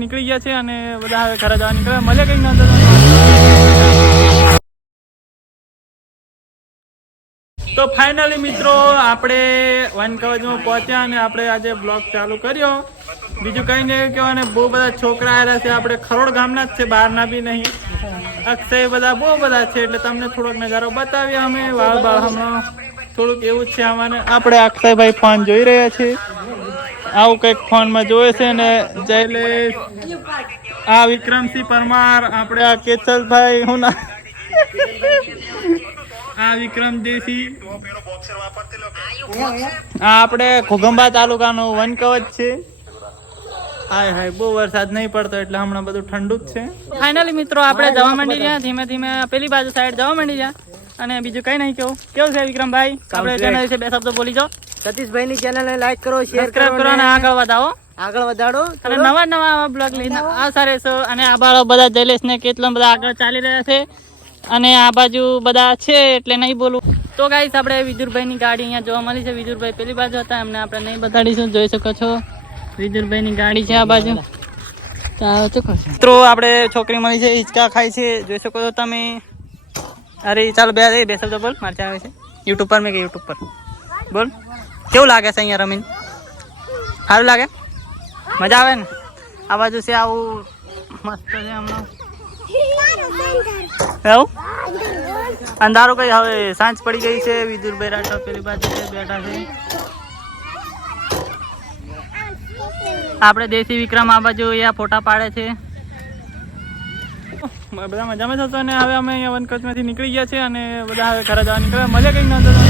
નીકળી ગયા છે અને બધા હવે ઘરે જવા નીકળ્યા. મળે કઈ નોંધ. તો ફાઇનલી મિત્રો આપણે વનકવચમાં પહોંચ્યા અને આપણે આજે બ્લોગ ચાલુ કર્યો. બીજું કઈ નહીં કહેવાય. બહુ બધા છોકરા આવ્યા છે. આપણે ખરોડ ગામના જ છે, બહારના બી નહીં. અક્ષય બધા બહુ બધા છે એટલે તમને થોડોક નજારો બતાવીએ અમે. વાળ બાળ હમણાં થોડુંક એવું જ છે અમારે. આપણે અક્ષયભાઈ ફોન જોઈ રહ્યા છે. આવું કંઈક ફોનમાં જોવે છે ને જયલેશ, આ વિક્રમસિંહ પરમાર, આપણે આ કેતલભાઈ હું ના આ વિક્રમ દેશી, આ આપણે ઘોગંબા તાલુકાનું વનકવચ છે. હાય હાય બહુ વરસાદ નહીં પડતો એટલે હમણાં બધું ઠંડુ જ છે. ફાઇનલી મિત્રો આપણે જવા માંડી રહ્યા, ધીમે ધીમે પેલી બાજુ સાઈડ જવા માંડી રહ્યા. અને બીજું કઈ નહીં કેવું. કેવું છે વિક્રમભાઈ? આપણે ચેનલ વિશે બે શબ્દો બોલી જાઓ. સતીશભાઈ ની ચેનલ ને લાઈક કરો, શેર કરો અને આગળ વધાડો અને નવા નવા બ્લોગ લઈને આવતા રહેશો. અને આ બાળો બધા જયલેશ ને કેટલા બધા આગળ ચાલી રહ્યા છે અને આ બાજુ બધા છે એટલે નહીં બોલું. તો ગાઈસ આપણે વિજુરભાઈ ની ગાડી અહીંયા જોવા મળી છે. વિજુરભાઈ પેલી બાજુ હતા, એમને આપણે નહીં બતાડીશું. જોઈ શકો છો વિજુરભાઈ ની ગાડી છે આ બાજુ. મિત્રો આપણે છોકરી મળી છે, હિંચકા ખાય છે, જોઈ શકો છો તમે. અરે ચાલો બે શબ્દ બોલ. મારે ચાલે છે યુટ્યુબ પર. મેં કે યુટ્યુબ પર બોલ. કેવું લાગે છે અહીંયા રમીને? સારું લાગે? મજા આવે ને? આ બાજુ છે આવું મસ્ત છે હમણાં એવું અંધારું કઈ. હવે સાંજ પડી ગઈ છે. વિદુરભાઈ રાઠોડ પેલી બાજુ છે બેઠા છે. આપણે દેશી વિક્રમ આ બાજુ અહીંયા ફોટા પાડે છે. બધા મજામાં થતો. અને હવે અમે અહીંયા વનકચમાંથી નીકળી ગયા છે અને બધા હવે ઘરે જવા નીકળ્યા. મળે કઈ નોંધ.